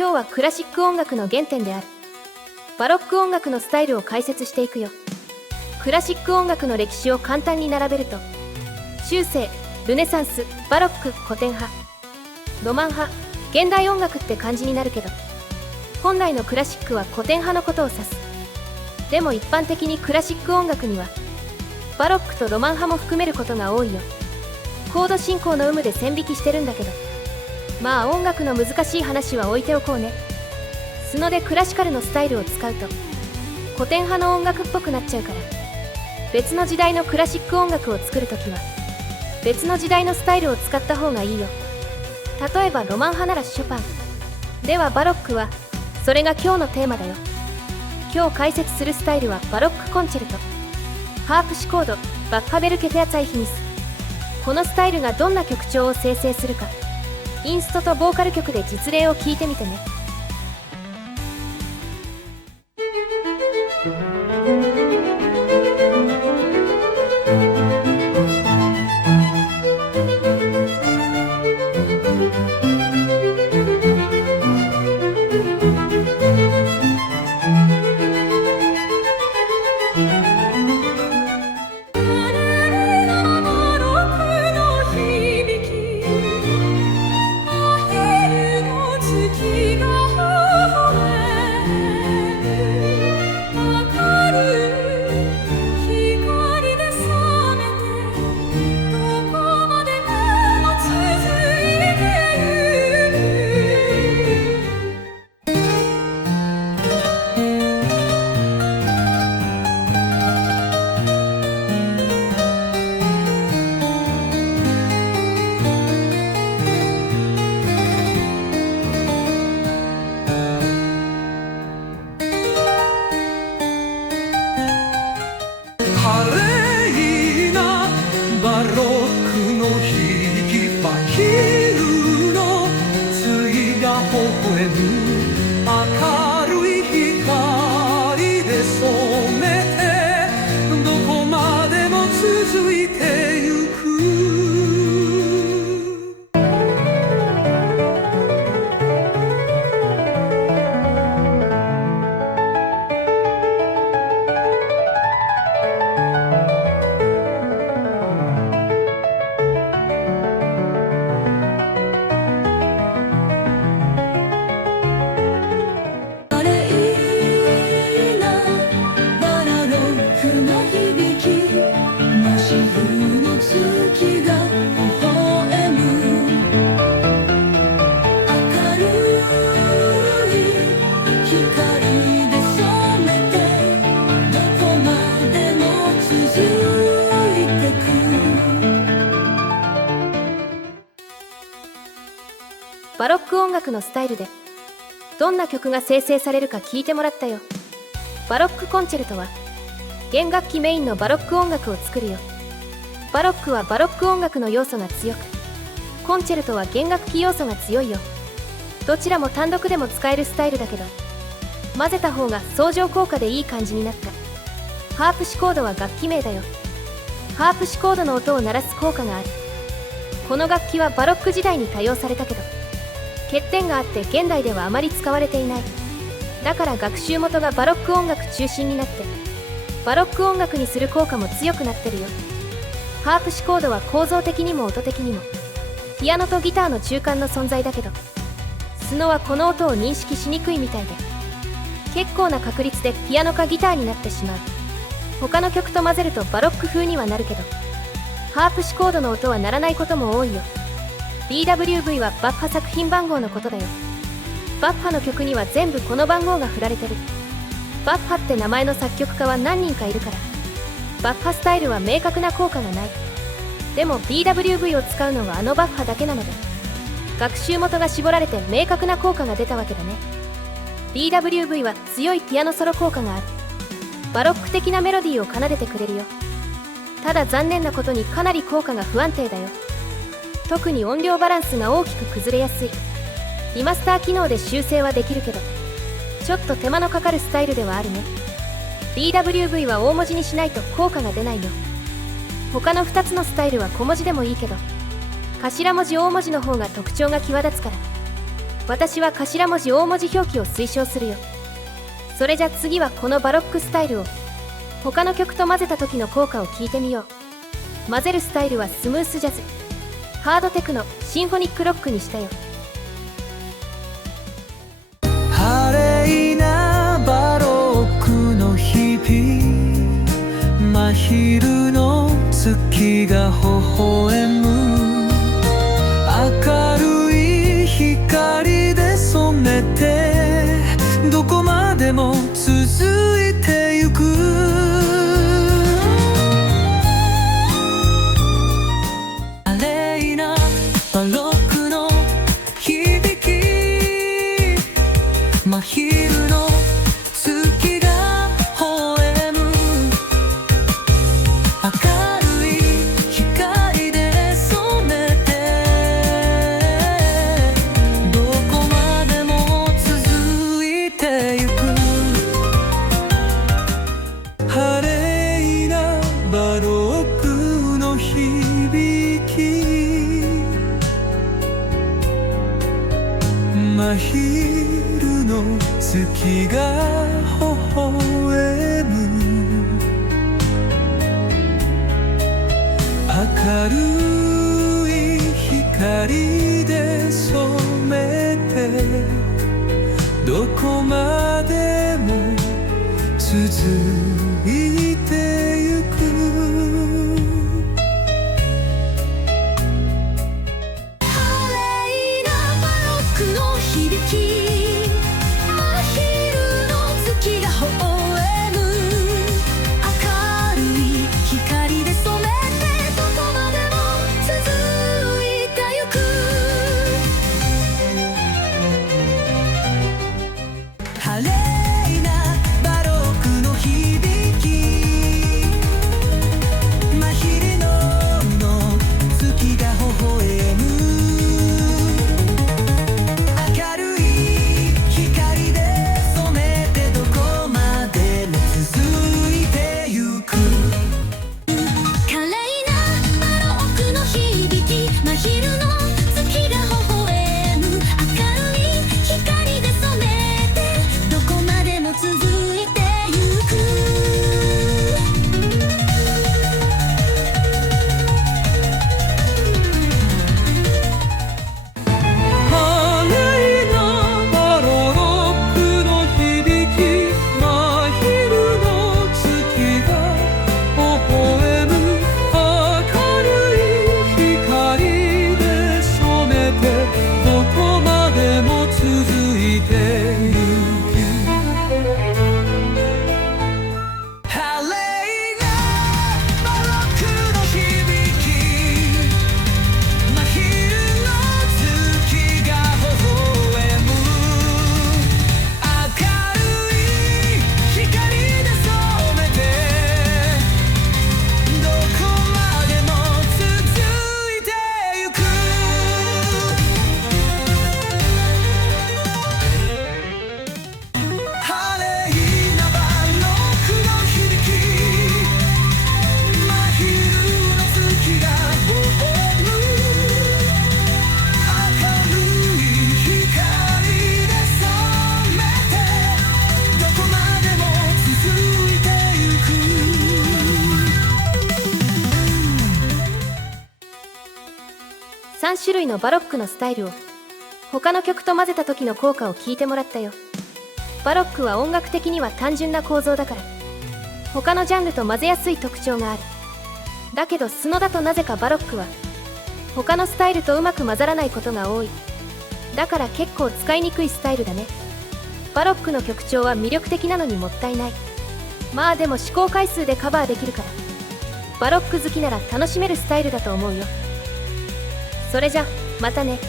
今日はクラシック音楽の原点であるバロック音楽のスタイルを解説していくよ。クラシック音楽の歴史を簡単に並べると、中世、ルネサンス、バロック、古典派、ロマン派、現代音楽って感じになるけど、本来のクラシックは古典派のことを指す。でも一般的にクラシック音楽にはバロックとロマン派も含めることが多いよ。コード進行の有無で線引きしてるんだけど、まあ音楽の難しい話は置いておこうね。素のでクラシカルのスタイルを使うと古典派の音楽っぽくなっちゃうから、別の時代のクラシック音楽を作るときは別の時代のスタイルを使った方がいいよ。例えばロマン派ならショパンでは、バロックはそれが今日のテーマだよ。今日解説するスタイルはバロックコンチェルト、ハープシコード、バッファベルケテアツァイヒニス。このスタイルがどんな曲調を生成するか、インストとボーカル曲で実例を聞いてみてね。バロック音楽のスタイルでどんな曲が生成されるか聞いてもらったよ。バロックコンチェルトは弦楽器メインのバロック音楽を作るよ。バロックはバロック音楽の要素が強く、コンチェルトは弦楽器要素が強いよ。どちらも単独でも使えるスタイルだけど、混ぜた方が相乗効果でいい感じになった。ハープシコードは楽器名だよ。ハープシコードの音を鳴らす効果がある。この楽器はバロック時代に多用されたけど、欠点があって現代ではあまり使われていない。だから学習元がバロック音楽中心になって、バロック音楽にする効果も強くなってるよ。ハープシコードは構造的にも音的にもピアノとギターの中間の存在だけど、スノはこの音を認識しにくいみたいで、結構な確率でピアノかギターになってしまう。他の曲と混ぜるとバロック風にはなるけど、ハープシコードの音は鳴らないことも多いよ。BWV はバッハ作品番号のことだよ。バッハの曲には全部この番号が振られてる。バッハって名前の作曲家は何人かいるから、バッハスタイルは明確な効果がない。でも BWV を使うのはあのバッハだけなので、学習元が絞られて明確な効果が出たわけだね。BWV は強いピアノソロ効果がある。バロック的なメロディーを奏でてくれるよ。ただ残念なことにかなり効果が不安定だよ。特に音量バランスが大きく崩れやすい。リマスター機能で修正はできるけど、ちょっと手間のかかるスタイルではあるね。BWV は大文字にしないと効果が出ないよ。他の2つのスタイルは小文字でもいいけど、頭文字大文字の方が特徴が際立つから。私は頭文字大文字表記を推奨するよ。それじゃ次はこのバロックスタイルを他の曲と混ぜた時の効果を聞いてみよう。混ぜるスタイルはスムースジャズ、ハードテクノ、シンフォニックロックにしたよ。晴れなバロックの日々、真昼の月が微笑む、明るい光で染めてどこまでも続いてゆく。綺麗なバロックの響き、真昼の月が微笑む、明るい光で染めてどこまでも続いてゆく。晴れなバロックの響き、真昼の月が微笑む、明るい光で染めてどこまでも続いてゆく。晴れなバロックの響き、真昼の月が微笑む、明るい光で染めてどこまでも続いてゆく。晴れなバロックの響き、真昼の月が微笑む、明るい光で染めてどこまでも続いてゆく。華麗なバロックの響き、真昼の月が微笑む、明るい光で染めてどこまでも続いてゆく。晴れなバロックの響き、真昼の月が微笑む、明るい光で染めてどこまでも続いてゆく。晴れなバロックの響き、真昼の月が微笑む、明るい光で染めてどこまでも続いてゆく。晴れなバロックの響き、真昼の月が微笑む、明るい光で染めてどこまでも続いてゆく。3種類のバロックのスタイルを他の曲と混ぜた時の効果を聞いてもらったよ。バロックは音楽的には単純な構造だから他のジャンルと混ぜやすい特徴がある。だけどスノだとなぜかバロックは他のスタイルとうまく混ざらないことが多い。だから結構使いにくいスタイルだね。バロックの曲調は魅力的なのにもったいない。まあでも試行回数でカバーできるからバロック好きなら楽しめるスタイルだと思うよ。それじゃまたね。